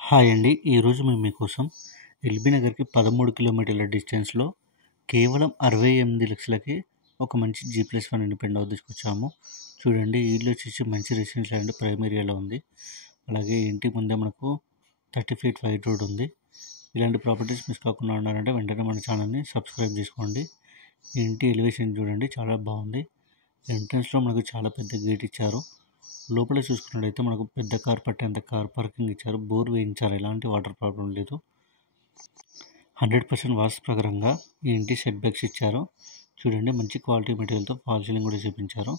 Hi అండి. ఈరోజు మేము మీకోసం ఎల్బీ నగర్‌కి 13 కిలోమీటర్ల డిస్టెన్స్‌లో కేవలం 68 లక్షలకి ఒక మంచి G+1 ఇండిపెండెంట్ హౌస్ తీసుకొచ్చాము. చూడండి, ఈ ఇల్లు వచ్చేసి మంచి రెసిడెన్షియల్ అండ్ ప్రైమ్ ఏరియాలో ఉంది. అలాగే ఇంటి ముందే మనకు 30 ఫీట్ వైడ్ రోడ్ ఉంది. ఇలాంటి ప్రాపర్టీస్ మిస్ కాకుండా ఉండాలంటే వెంటనే మన ఛానల్ని సబ్స్క్రైబ్ చేసుకోండి. ఈ ఇంటి ఎలివేషన్ చూడండి, చాలా బాగుంది. ఎంట్రన్స్‌లో మనకు చాలా పెద్ద గేట్ ఇచ్చారు. లోపల చూసుకున్నట్టయితే మనకు పెద్ద కార్ పట్టేంత కార్ పార్కింగ్ ఇచ్చారు. బోర్ వేయించారు, ఎలాంటి వాటర్ ప్రాబ్లం లేదు. 100% వాస్తు ప్రకారంగా ఈ ఇంటి సెట్ బ్యాక్స్ ఇచ్చారు. చూడండి, మంచి క్వాలిటీ మెటీరియల్తో ఫాల్ సీలింగ్ కూడా చేపించారు.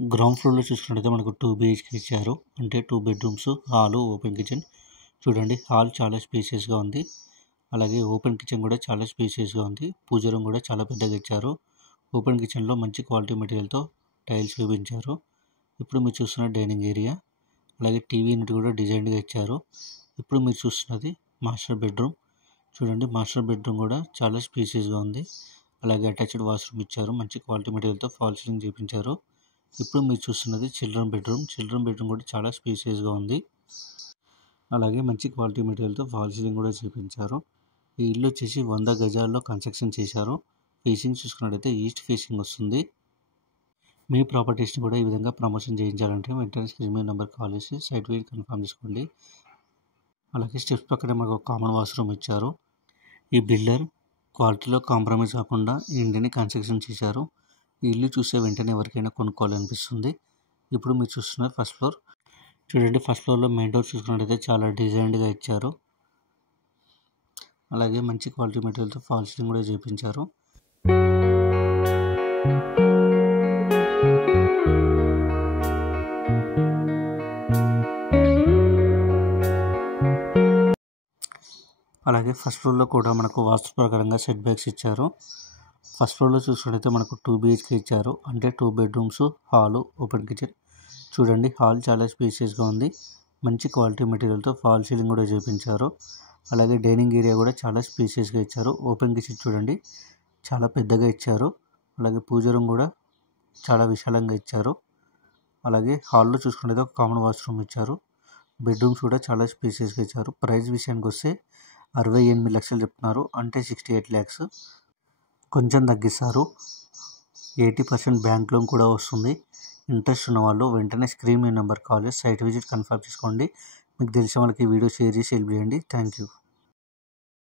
గ్రౌండ్ ఫ్లోర్లో చూసుకున్నట్టయితే మనకు 2 BHK ఇచ్చారు, అంటే 2 బెడ్రూమ్స్, హాలు, ఓపెన్ కిచెన్. చూడండి, హాల్ చాలా స్పేసియస్గా ఉంది. అలాగే ఓపెన్ కిచెన్ కూడా చాలా స్పేసియస్గా ఉంది. పూజ రూమ్ కూడా చాలా పెద్దగా ఇచ్చారు. ఓపెన్ కిచెన్లో మంచి క్వాలిటీ మెటీరియల్తో టైల్స్ వేయించారు. ఇప్పుడు మీరు చూస్తున్న డైనింగ్ ఏరియా, అలాగే టీవీ యూనిట్ కూడా డిజైన్గా ఇచ్చారు. ఇప్పుడు మీరు చూస్తున్నది మాస్టర్ బెడ్రూమ్. చూడండి, మాస్టర్ బెడ్రూమ్ కూడా చాలా స్పేసియస్గా ఉంది. అలాగే అటాచ్డ్ వాష్రూమ్ ఇచ్చారు. మంచి క్వాలిటీ మెటీరియల్తో ఫాల్ సీలింగ్ చేయించారు. ఇప్పుడు మీరు చూస్తున్నది చిల్డ్రన్ బెడ్రూమ్. చిల్డ్రన్ బెడ్రూమ్ కూడా చాలా స్పేసియస్గా ఉంది. అలాగే మంచి క్వాలిటీ మెటీరియల్తో ఫాల్ సీలింగ్ కూడా చేయించారు. ఈ ఇల్లు వచ్చేసి 100 గజాల్లో కన్స్ట్రక్షన్ చేశారు. ఫేసింగ్ చూసుకున్నట్టయితే ఈస్ట్ ఫేసింగ్ వస్తుంది. మీ ప్రాపర్టీస్ని కూడా ఈ విధంగా ప్రమోషన్ చేయించాలంటే వెంటనే స్క్రీన్ మీద నెంబర్ కాల్ చేసి సైట్ విజిట్ కన్ఫర్మ్ చేసుకోండి. అలాగే స్టెప్స్ పక్కనే మనకు ఒక కామన్ వాష్రూమ్ ఇచ్చారు. ఈ బిల్డర్ క్వాలిటీలో కాంప్రమైజ్ కాకుండా ఈ ఇంటిని కన్స్ట్రక్షన్ చేశారు. ఈ ఇల్లు చూసే వెంటనే ఎవరికైనా కొనుక్కోవాలనిపిస్తుంది. ఇప్పుడు మీరు చూస్తున్న ఫస్ట్ ఫ్లోర్. చూడండి, ఫస్ట్ ఫ్లోర్లో మెయిన్ డోర్ చూసుకున్నట్టయితే చాలా డిజైన్డ్గా ఇచ్చారు. అలాగే మంచి క్వాలిటీ మెటీరియల్తో ఫాల్ సీలింగ్ కూడా చేయించారు. అలాగే ఫస్ట్ ఫ్లోర్లో కూడా మనకు వాస్తు ప్రకారంగా సెట్ బ్యాక్స్ ఇచ్చారు. ఫస్ట్ ఫ్లోర్లో చూసుకున్నట్టయితే మనకు 2 BHK ఇచ్చారు, అంటే 2 బెడ్రూమ్స్, హాలు, ఓపెన్ కిచెన్. చూడండి, హాల్ చాలా స్పేసియస్గా ఉంది. మంచి క్వాలిటీ మెటీరియల్తో ఫాల్ సీలింగ్ కూడా చేయించారు. అలాగే డైనింగ్ ఏరియా కూడా చాలా స్పేసియస్గా ఇచ్చారు. ఓపెన్ కిచెన్ చూడండి, చాలా పెద్దగా ఇచ్చారు. అలాగే పూజ రూమ్ కూడా చాలా విశాలంగా ఇచ్చారు. అలాగే హాల్లో చూసుకున్నట్టయితే ఒక కామన్ వాష్రూమ్ ఇచ్చారు. బెడ్రూమ్స్ కూడా చాలా స్పేసియస్గా ఇచ్చారు. ప్రైస్ విషయానికి వస్తే 68 లక్షలు చెప్తున్నారు, అంటే 68 lakhs. కొంచెం తగ్గిస్తారు. 80% బ్యాంక్ లోన్ కూడా వస్తుంది. ఇంట్రెస్ట్ ఉన్న వాళ్ళు వెంటనే స్క్రీన్ మీద నెంబర్ కాల్ చేసి సైట్ విజిట్ కన్ఫర్మ్ చేసుకోండి. మీకు తెలిసిన వాళ్ళకి ఈ వీడియో షేర్ చేసి హెల్ప్ చేయండి. Thank you.